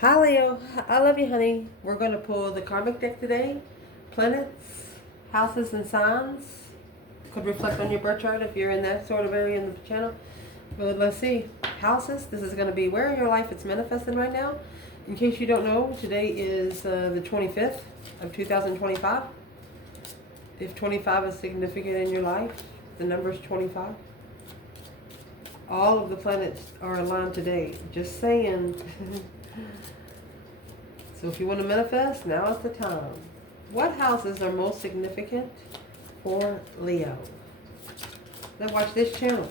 Hi Leo, I love you honey. We're going to pull the karmic deck today. Planets, houses and signs. Could reflect on your birth chart if you're in that sort of area in the channel. But let's see. Houses, this is going to be where in your life it's manifesting right now. In case you don't know, today is the 25th of 2025. If 25 is significant in your life, the number is 25. All of the planets are aligned today. Just saying. So if you want to manifest, now is the time. What houses are most significant for Leo? Now watch this channel.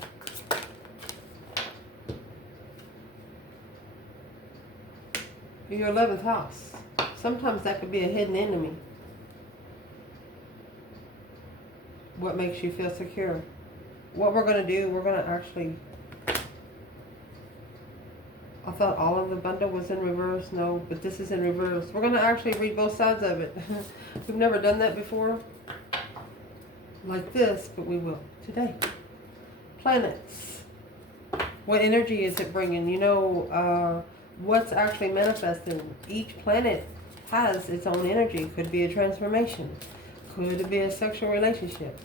Your 11th house. Sometimes that could be a hidden enemy. What makes you feel secure? What we're going to do, we're going to actually... I thought all of the bundle was in reverse. No, but this is in reverse. We're going to actually read both sides of it. We've never done that before. Like this, but we will today. Planets. What energy is it bringing? You know, what's actually manifesting. Each planet has its own energy. Could be a transformation. Could it be a sexual relationship?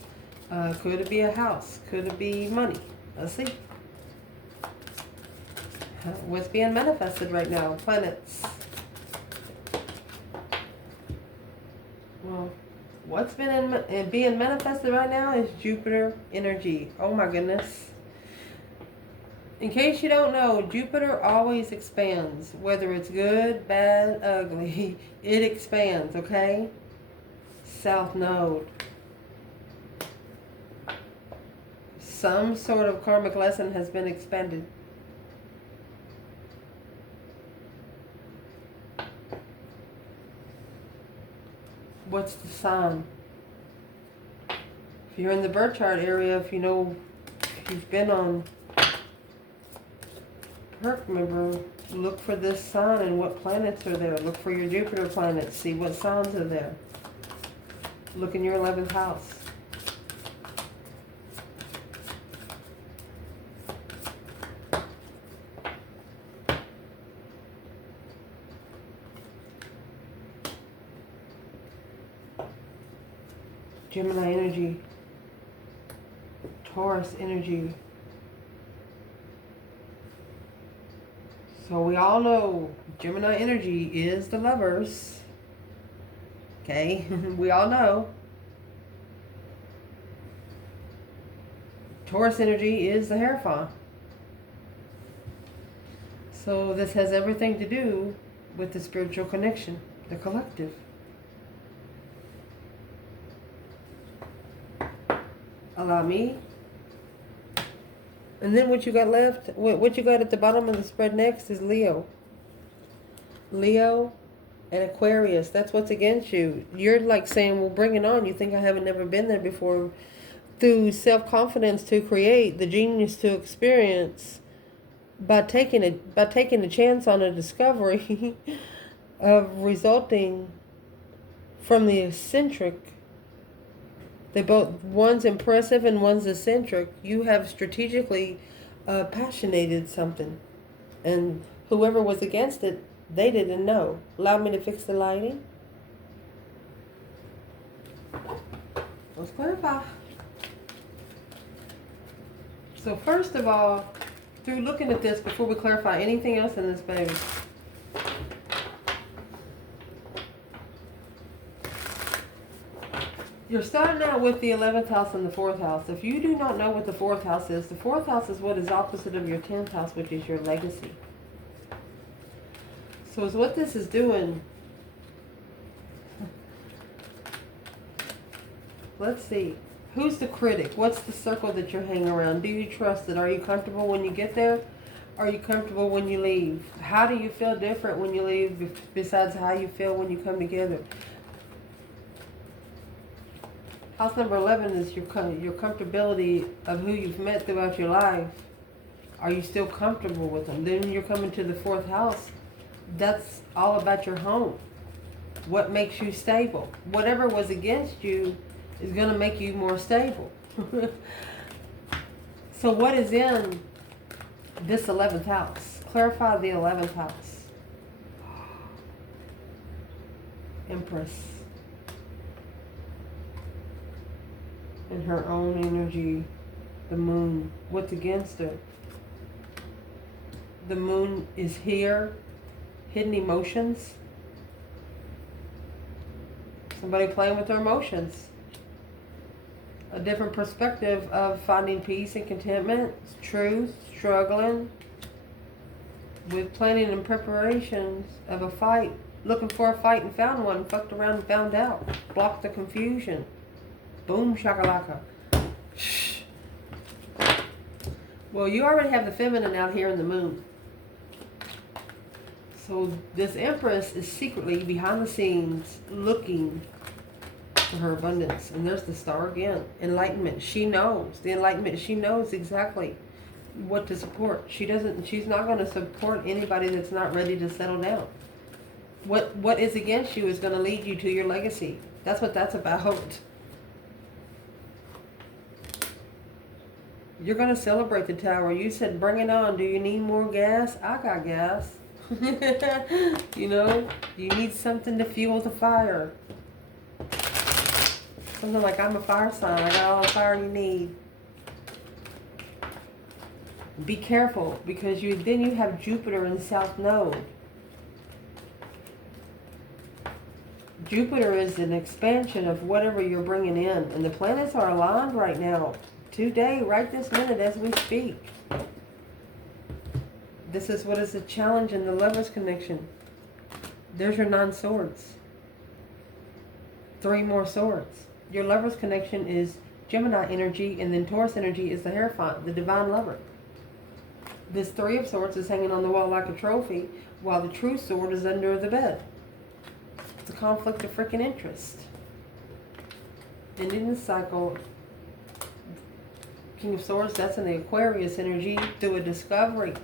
Could it be a house? Could it be money? Let's see. What's being manifested right now? Planets. Well, what's being manifested right now is Jupiter energy. Oh my goodness. In case you don't know, Jupiter always expands. Whether it's good, bad, ugly, it expands, okay? South Node. Some sort of karmic lesson has been expended. What's the sign? If you're in the birth chart area, if you know, if you've been on Perk, remember, look for this sign and what planets are there. Look for your Jupiter planets. See what signs are there. Look in your 11th house. Gemini energy, Taurus energy. So we all know Gemini energy is the lovers. Okay, we all know. Taurus energy is the Hierophant. So this has everything to do with the spiritual connection, the collective. Allow me. And then what you got left, what you got at the bottom of the spread next is Leo. Leo and Aquarius. That's what's against you. You're like saying, well, bring it on. You think I haven't never been there before. Through self-confidence to create, the genius to experience, by taking a chance on a discovery of resulting from the eccentric. They both, one's impressive and one's eccentric. You have strategically passionated something. And whoever was against it, they didn't know. Allow me to fix the lighting. Let's clarify. So first of all, through looking at this, before we clarify anything else in this baby, you're starting out with the 11th house and the 4th house. If you do not know what the 4th house is, the 4th house is what is opposite of your 10th house, which is your legacy. So is what this is doing. Let's see. Who's the critic? What's the circle that you're hanging around? Do you trust it? Are you comfortable when you get there? Are you comfortable when you leave? How do you feel different when you leave besides how you feel when you come together? House number 11 is your comfortability of who you've met throughout your life. Are you still comfortable with them? Then you're coming to the 4th house. That's all about your home. What makes you stable? Whatever was against you is going to make you more stable. So what is in this 11th house? Clarify the 11th house. Empress. In her own energy, the moon. What's against her? The moon is here. Hidden emotions. Somebody playing with their emotions. A different perspective of finding peace and contentment, truth, struggling with planning and preparations of a fight. Looking for a fight and found one. Fucked around and found out. Blocked the confusion. Boom shakalaka. Shh. Well, you already have the feminine out here in the moon. So this Empress is secretly behind the scenes looking for her abundance. And there's the star again. Enlightenment. She knows. The enlightenment. She knows exactly what to support. She's not going to support anybody that's not ready to settle down. What is against you is going to lead you to your legacy. That's what that's about. You're going to celebrate the Tower. You said, bring it on. Do you need more gas? I got gas. You know, you need something to fuel the fire. Something like, I'm a fire sign. I got all the fire you need. Be careful, because then you have Jupiter in South Node. Jupiter is an expansion of whatever you're bringing in. And the planets are aligned right now. Today, right this minute as we speak. This is what is a challenge in the Lover's connection. There's your 9 swords. 3 more swords. Your Lover's connection is Gemini energy, and then Taurus energy is the Hierophant, the divine lover. This 3 of swords is hanging on the wall like a trophy, while the true sword is under the bed. It's a conflict of freaking interest. Ending the cycle. King of Swords, that's in the Aquarius energy. Do a discovery.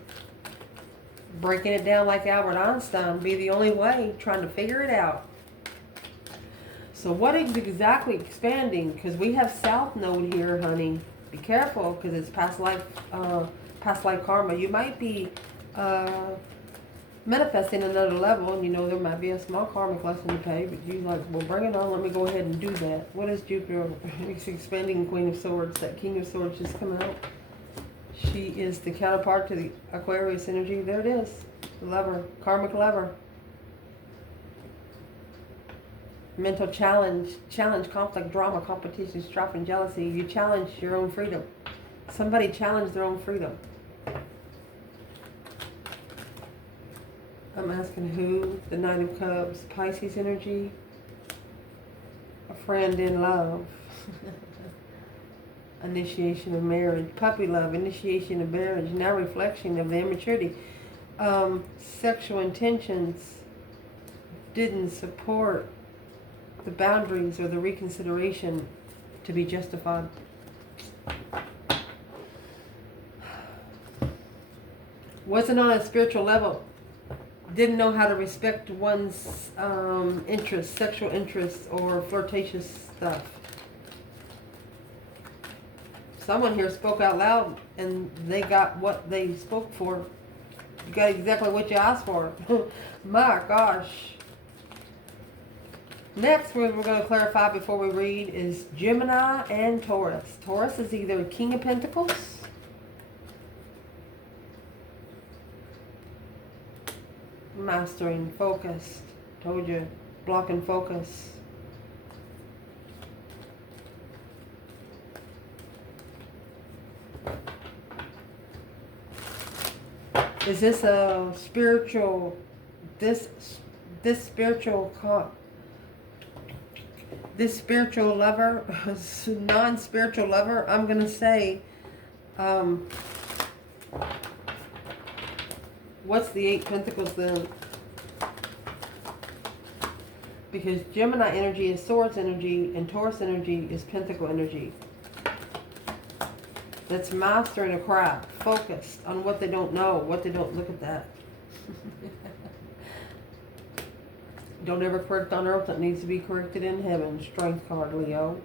Breaking it down like Albert Einstein. Be the only way. Trying to figure it out. So what is exactly expanding? Because we have South Node here, honey. Be careful, because it's past life karma. You might be manifesting another level, and you know there might be a small karmic lesson to pay, but you like, well, bring it on. Let me go ahead and do that. What is Jupiter? It's expanding Queen of Swords. That King of Swords just coming out. She is the counterpart to the Aquarius energy. There it is. The lover. Karmic lover. Mental challenge, conflict, drama, competition, strife, and jealousy. You challenge your own freedom. Somebody challenged their own freedom. I'm asking who? The Knight of Cups, Pisces energy. A friend in love. Initiation of marriage. Puppy love, initiation of marriage. Now reflection of the immaturity. Sexual intentions didn't support the boundaries or the reconsideration to be justified. Wasn't on a spiritual level. Didn't know how to respect one's interests, sexual interests, or flirtatious stuff. Someone here spoke out loud and they got what they spoke for. You got exactly what you asked for. My gosh. Next, we're going to clarify before we read is Gemini and Taurus. Taurus is either King of Pentacles, mastering, focused. Told you, block and focus. Is this a spiritual, this spiritual lover, non-spiritual lover? I'm going to say, what's the 8 Pentacles then? Because Gemini energy is Swords energy and Taurus energy is Pentacle energy. That's mastering a craft, focused on what they don't know, what they don't look at that. Don't ever correct on earth that needs to be corrected in heaven. Strength card, Leo.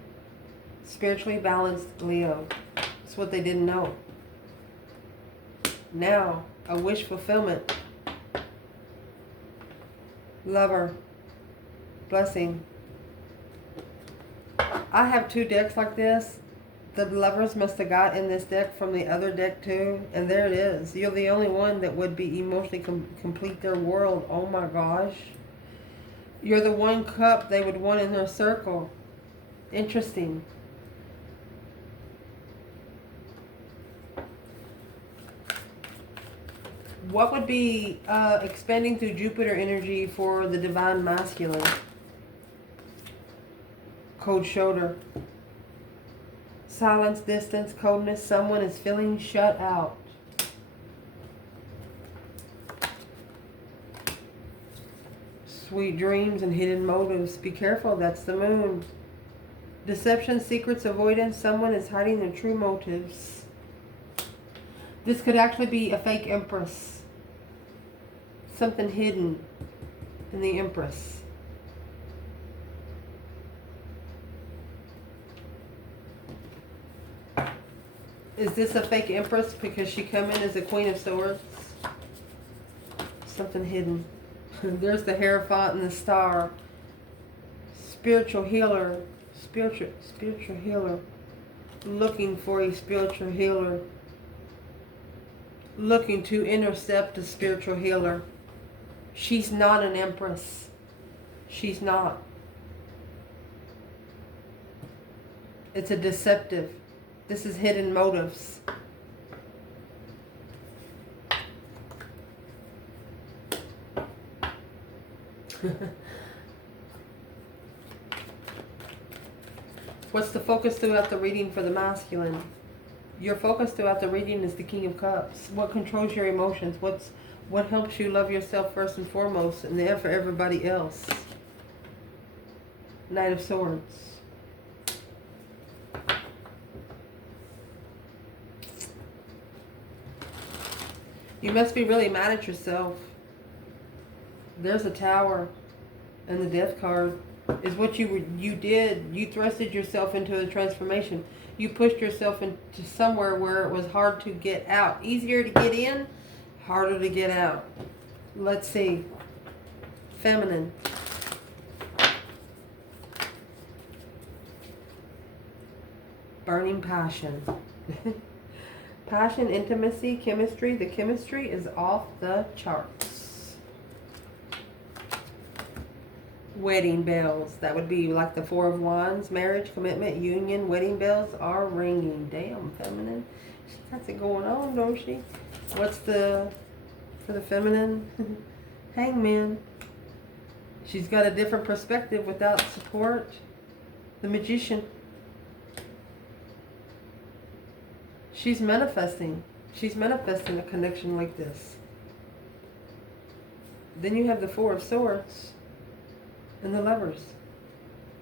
Spiritually balanced, Leo. That's what they didn't know. Now, a wish fulfillment. Lover. Blessing. I have 2 decks like this. The Lovers must have got in this deck from the other deck too. And there it is. You're the only one that would be emotionally complete their world. Oh my gosh. You're the 1 cup they would want in their circle. Interesting. What would be expanding through Jupiter energy for the divine masculine? Cold shoulder. Silence, distance, coldness. Someone is feeling shut out. Sweet dreams and hidden motives. Be careful, that's the moon. Deception, secrets, avoidance. Someone is hiding their true motives. This could actually be a fake empress. Something hidden in the empress. Is this a fake empress because she come in as a Queen of Swords? Something hidden. There's the Hierophant and the star. Spiritual healer. Spiritual healer. Looking for a spiritual healer. Looking to intercept a spiritual healer. She's not an empress. She's not. It's a deceptive. This is hidden motives. What's the focus throughout the reading for the masculine? Your focus throughout the reading is the King of Cups. What controls your emotions? What helps you love yourself first and foremost, and there for everybody else? Knight of Swords. You must be really mad at yourself. There's a Tower, and the Death card is what you did. You thrusted yourself into a transformation. You pushed yourself into somewhere where it was hard to get out. Easier to get in, harder to get out. Let's see. Feminine. Burning passion. Passion, intimacy, chemistry. The chemistry is off the charts. Wedding bells. That would be like the 4 of Wands. Marriage, commitment, union. Wedding bells are ringing. Damn, feminine. She got it going on, don't she? What's for the feminine? Hangman. She's got a different perspective without support. The Magician. She's manifesting. She's manifesting a connection like this. Then you have the 4 of Swords and the Lovers.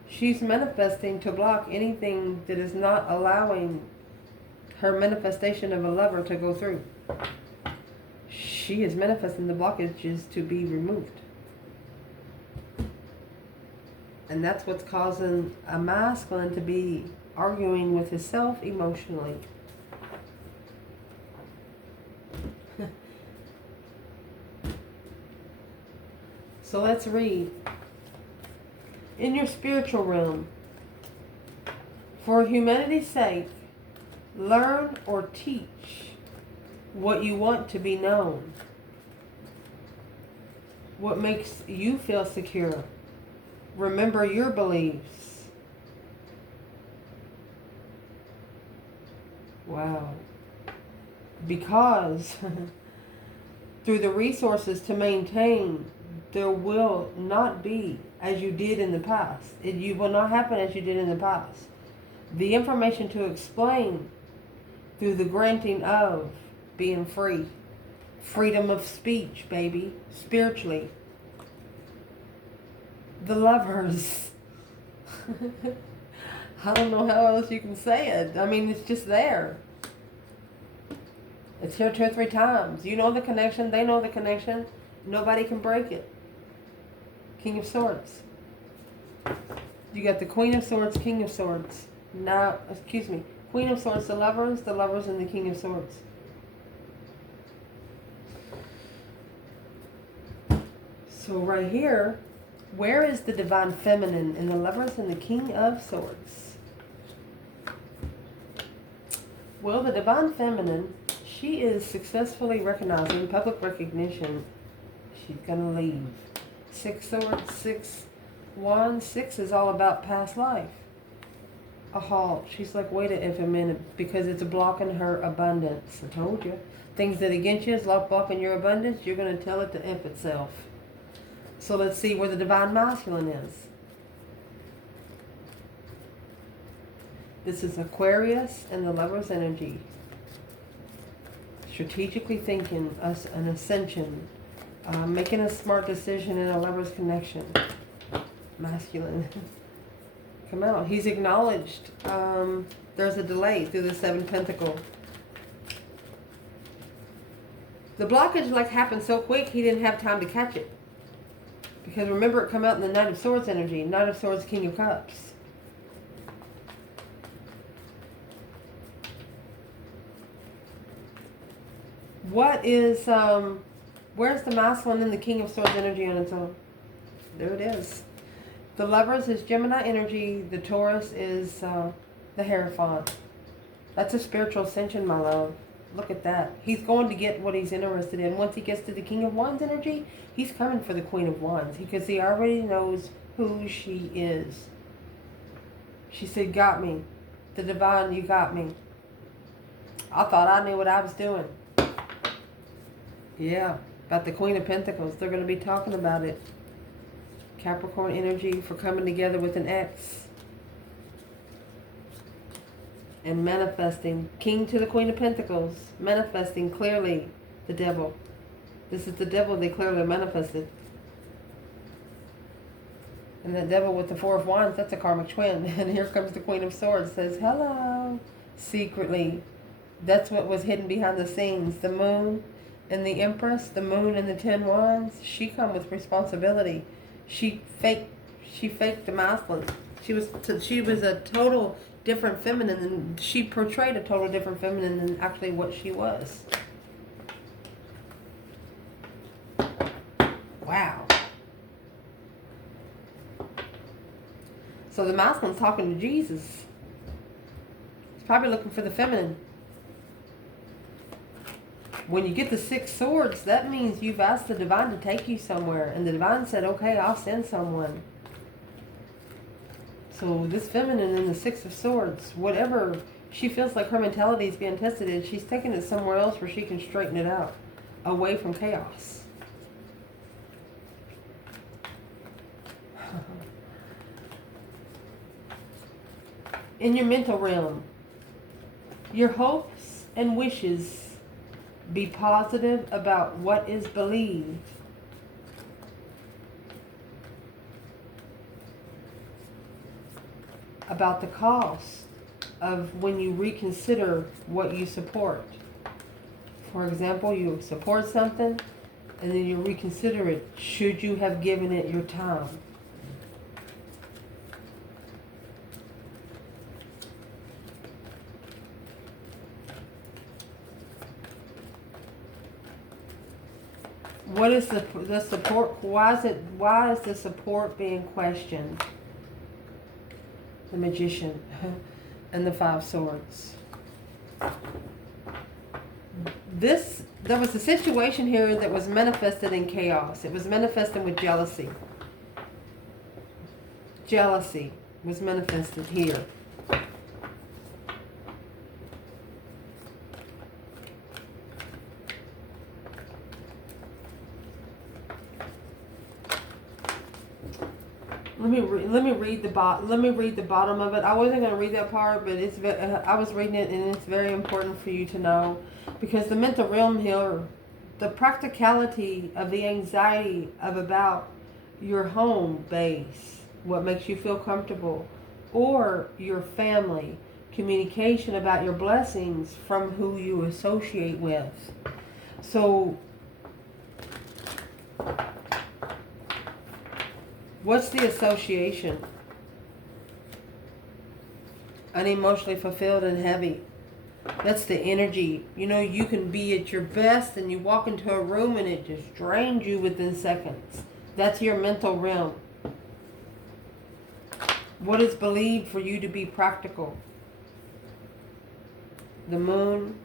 She's manifesting to block anything that is not allowing her manifestation of a lover to go through. She is manifesting the blockages to be removed. And that's what's causing a masculine to be arguing with himself emotionally. So let's read. In your spiritual realm, for humanity's sake, learn or teach what you want to be known. What makes you feel secure. Remember your beliefs. Wow. Because through the resources to maintain, there will not be as you did in the past. You will not happen as you did in the past. The information to explain through the granting of being free. Freedom of speech, baby. Spiritually. The Lovers. I don't know how else you can say it. I mean, it's just there. It's here 2 or 3 times. You know the connection. They know the connection. Nobody can break it. King of Swords. You got the Queen of Swords, King of Swords. Now, excuse me. Queen of Swords, the Lovers, and the King of Swords. So right here, Where is the divine feminine in the Lovers and the King of Swords? Well, the divine feminine, she is successfully recognizing public recognition. She's going to leave. 6 swords, 6 wands. 6 is all about past life. A halt. She's like, wait a minute, because it's blocking her abundance. I told you. Things that against you is blocking your abundance, you're going to tell it to F itself. So let's see where the divine masculine is. This is Aquarius and the Lover's energy. Strategically thinking, an ascension, making a smart decision in a lover's connection. Masculine. Come out. He's acknowledged. There's a delay through the 7 Pentacles. The blockage happened so quick he didn't have time to catch it. Because remember, it come out in the Knight of Swords energy. Knight of Swords, King of Cups. What is, where's the masculine in the King of Swords energy on its own? There it is. The Lovers is Gemini energy. The Taurus is the Hierophant. That's a spiritual ascension, my love. Look at that. He's going to get what he's interested in. Once he gets to the King of Wands energy, he's coming for the Queen of Wands. Because he already knows who she is. She said, got me. The divine, you got me. I thought I knew what I was doing. Yeah, about the Queen of Pentacles. They're going to be talking about it. Capricorn energy for coming together with an X. And manifesting. King to the Queen of Pentacles. Manifesting clearly the devil. This is the devil they clearly manifested. And the devil with the 4 of Wands, that's a karmic twin. And here comes the Queen of Swords. Says, hello. Secretly. That's what was hidden behind the scenes. The moon and the Empress. The moon and the 10 Wands. She come with responsibility. She faked the masculine. She was a total different feminine, and she portrayed a total different feminine than actually what she was. Wow. So the masculine's talking to Jesus. He's probably looking for the feminine. When you get the 6 swords, that means you've asked the divine to take you somewhere. And the divine said, okay, I'll send someone. So this feminine in the 6 of swords, whatever she feels like her mentality is being tested in, she's taking it somewhere else where she can straighten it out. Away from chaos. In your mental realm, your hopes and wishes. Be positive about what is believed. About the cost of when you reconsider what you support. For example, you support something and then you reconsider it. Should you have given it your time? What is the support? Why is the support being questioned? The Magician and the 5 swords. There was a situation here that was manifested in chaos. It was manifested with jealousy. Jealousy was manifested here. Let me read the bottom of it. I wasn't going to read that part, but I was reading it, and it's very important for you to know, because the mental realm here, the practicality of the anxiety of about your home base, what makes you feel comfortable, or your family, communication about your blessings from who you associate with. So what's the association? Unemotionally fulfilled and heavy. That's the energy. You know, you can be at your best and you walk into a room and it just drains you within seconds. That's your mental realm. What is believed for you to be practical? The moon,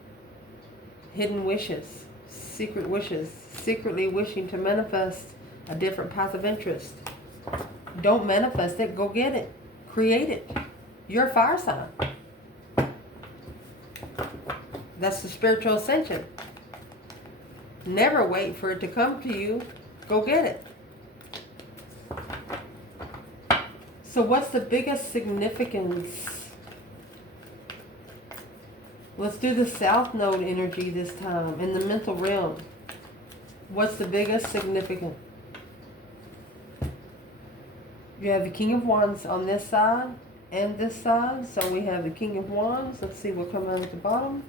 hidden wishes, secretly wishing to manifest a different path of interest. Don't manifest it, go get it. Create it. You're a fire sign. That's the spiritual ascension. Never wait for it to come to you. Go get it. So what's the biggest significance? Let's do the South Node energy this time in the mental realm. What's the biggest significance? You have the King of Wands on this side and this side. So we have the King of Wands. Let's see what comes out at the bottom.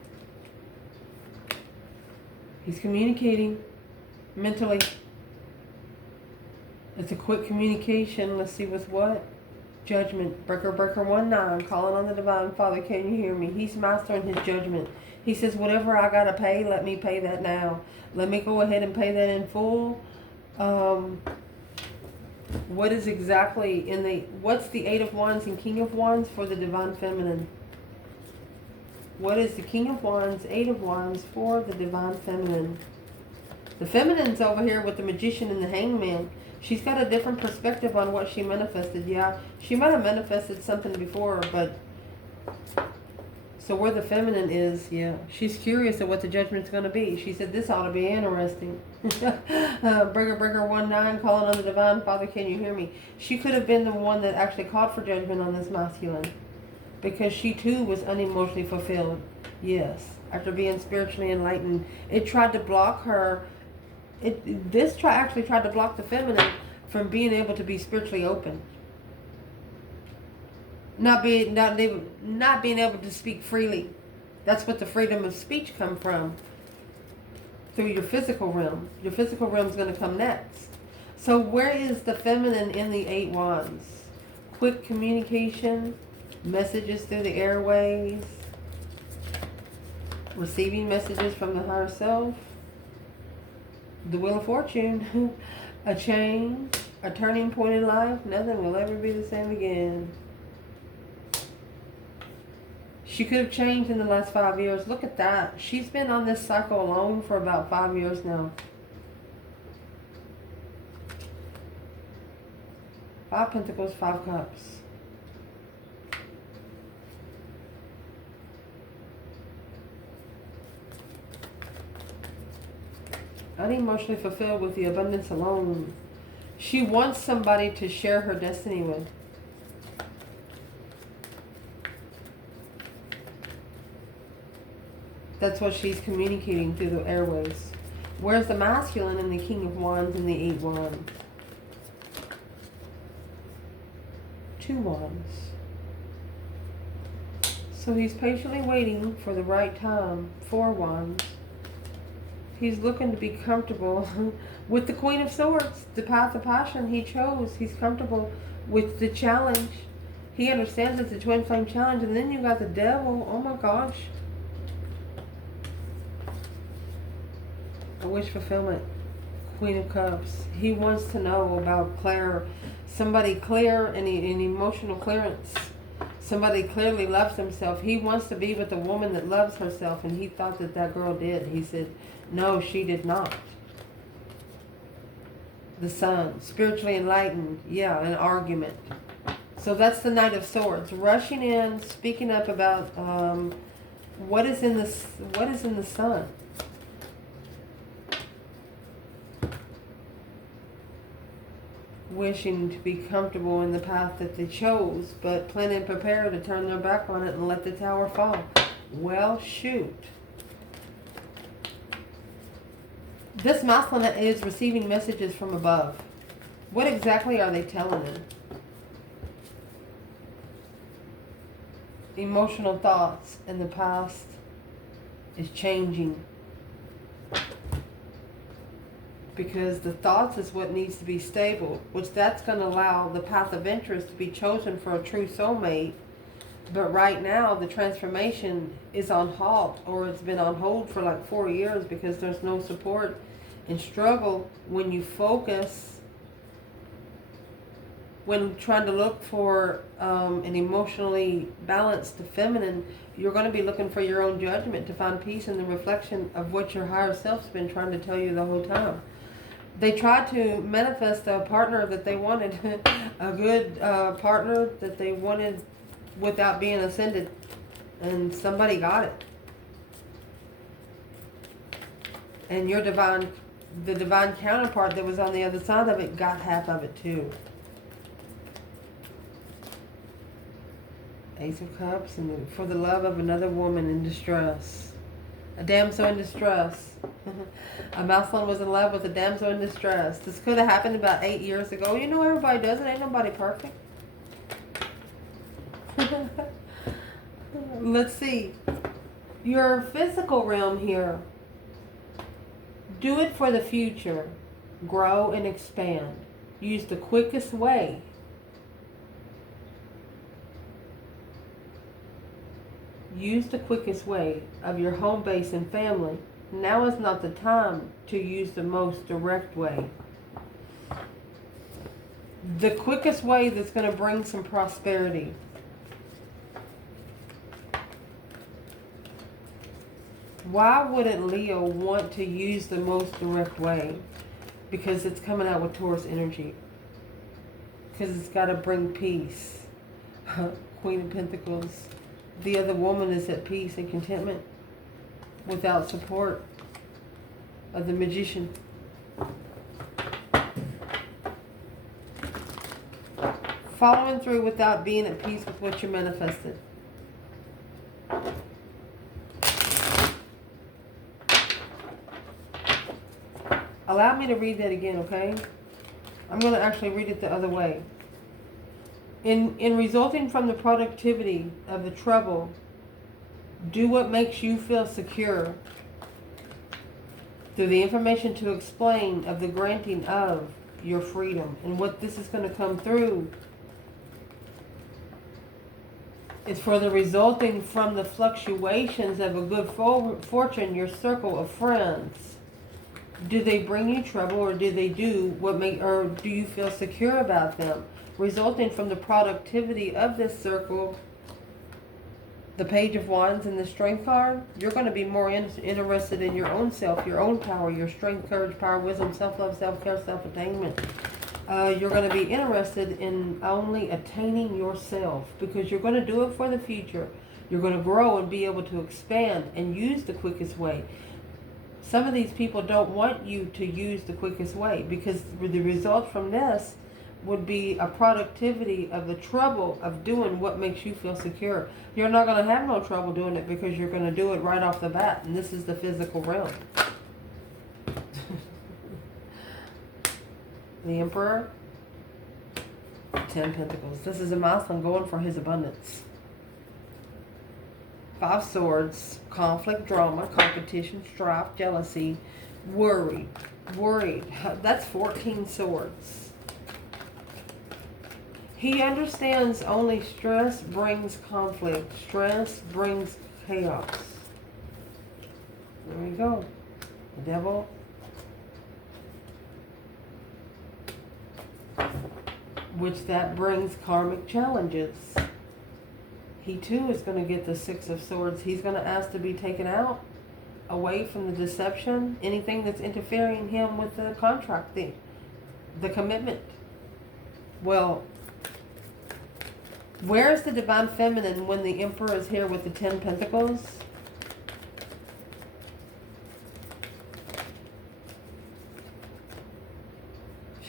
He's communicating mentally. It's a quick communication. Let's see with what? Judgment. Breaker 19. Calling on the Divine Father. Can you hear me? He's mastering his judgment. He says, whatever I got to pay, let me pay that now. Let me go ahead and pay that in full. What is exactly in the... What's the Eight of Wands and King of Wands for the Divine Feminine? What is the King of Wands, Eight of Wands for the Divine Feminine? The Feminine's over here with the Magician and the Hangman. She's got a different perspective on what she manifested. Yeah, she might have manifested something before, but... So where the Feminine is, yeah. She's curious of what the judgment's going to be. She said, this ought to be interesting. Breaker 19, calling on the Divine Father, can you hear me? She could have been the one that actually called for judgment on this masculine. Because she too was unemotionally fulfilled. Yes. After being spiritually enlightened. It tried to block her. Actually tried to block the feminine from being able to be spiritually open. Not being able to speak freely. That's what the freedom of speech come from. Through your physical realm. Your physical realm is going to come next. So where is the feminine in the Eight Wands? Quick communication. Messages through the airways. Receiving messages from the higher self. The Wheel of Fortune. A change. A turning point in life. Nothing will ever be the same again. She could have changed in the last 5 years. Look at that. She's been on this cycle alone for about 5 years now. 5 Pentacles, 5 Cups. Unemotionally fulfilled with the abundance alone. She wants somebody to share her destiny with. That's what she's communicating through the airways. Where's the masculine and the King of Wands and the Eight Wands? 2 Wands. So he's patiently waiting for the right time. 4 Wands. He's looking to be comfortable with the Queen of Swords. The path of passion he chose. He's comfortable with the challenge. He understands it's a twin flame challenge. And then you got the Devil. Oh my gosh. A wish fulfillment. Queen of Cups. He wants to know about somebody clear and an emotional clearance. Somebody clearly loves himself. He wants to be with a woman that loves herself, and he thought that that girl did. He said, no, she did not. The Sun, spiritually enlightened. Yeah, an argument. So that's the Knight of Swords. Rushing in, speaking up about what is in the Sun. Wishing to be comfortable in the path that they chose, but planning and prepared to turn their back on it and let the tower fall. Well, shoot. This masculine is receiving messages from above. What exactly are they telling him? Emotional thoughts in the past is changing. Because the thoughts is what needs to be stable, which that's going to allow the path of interest to be chosen for a true soulmate. But right now, the transformation is on halt, or it's been on hold for like 4 years because there's no support and struggle when you focus when trying to look for an emotionally balanced feminine, you're going to be looking for your own judgment to find peace in the reflection of what your higher self's been trying to tell you the whole time. They tried to manifest a partner that they wanted, a good partner that they wanted without being ascended, and somebody got it. And your the divine counterpart that was on the other side of it got half of it too. Ace of Cups, and for the love of another woman in distress. A damsel in distress. A Mousland was in love with a damsel in distress. This could have happened about 8 years ago. You know, everybody does it. Ain't nobody perfect. Let's see. Your physical realm here. Do it for the future. Grow and expand. Use the quickest way. Use the quickest way of your home base and family. Now is not the time to use the most direct way. The quickest way that's going to bring some prosperity. Why wouldn't Leo want to use the most direct way? Because it's coming out with Taurus energy. Because it's got to bring peace. Queen of Pentacles. The other woman is at peace and contentment without support of the Magician. Following through without being at peace with what you manifested. Allow me to read that again, okay? I'm going to actually read it the other way. In resulting from the productivity of the trouble, do what makes you feel secure through the information to explain of the granting of your freedom. And what this is going to come through is for the resulting from the fluctuations of a good fortune, your circle of friends. Do they bring you trouble, or do they do or do you feel secure about them? Resulting from the productivity of this circle, the Page of Wands and the Strength card, you're going to be more interested in your own self, your own power, your strength, courage, power, wisdom, self-love, self-care, self-attainment. You're going to be interested in only attaining yourself, because you're going to do it for the future. You're going to grow and be able to expand and use the quickest way. Some of these people don't want you to use the quickest way, because the result from this would be a productivity of the trouble of doing what makes you feel secure. You're not going to have no trouble doing it, because you're going to do it right off the bat. And this is the physical realm. The Emperor. 10 Pentacles. This is a milestone going for his abundance. 5 Swords. Conflict, drama, competition, strife, jealousy, worried. That's 14 Swords. He understands only stress brings conflict. Stress brings chaos. There we go. The Devil. Which that brings karmic challenges. He too is going to get the 6 of Swords. He's going to ask to be taken out, away from the deception, anything that's interfering him with the contract thing, the commitment. Well, where's the Divine Feminine when the Emperor is here with the 10 Pentacles?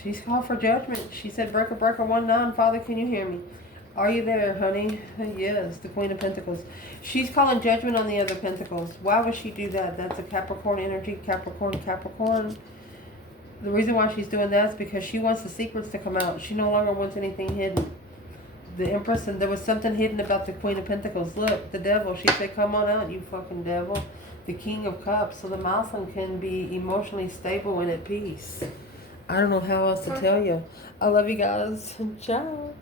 She's called for judgment. She said, breaker, 1-9, Father, can you hear me? Are you there, honey? Yes, the Queen of Pentacles. She's calling judgment on the other Pentacles. Why would she do that? That's a Capricorn energy. Capricorn. The reason why she's doing that is because she wants the secrets to come out. She no longer wants anything hidden. The Empress, and there was something hidden about the Queen of Pentacles. Look, the Devil. She said, come on out, you fucking devil. The King of Cups. So the milestone can be emotionally stable and at peace. I don't know how else to tell you. I love you guys. Ciao.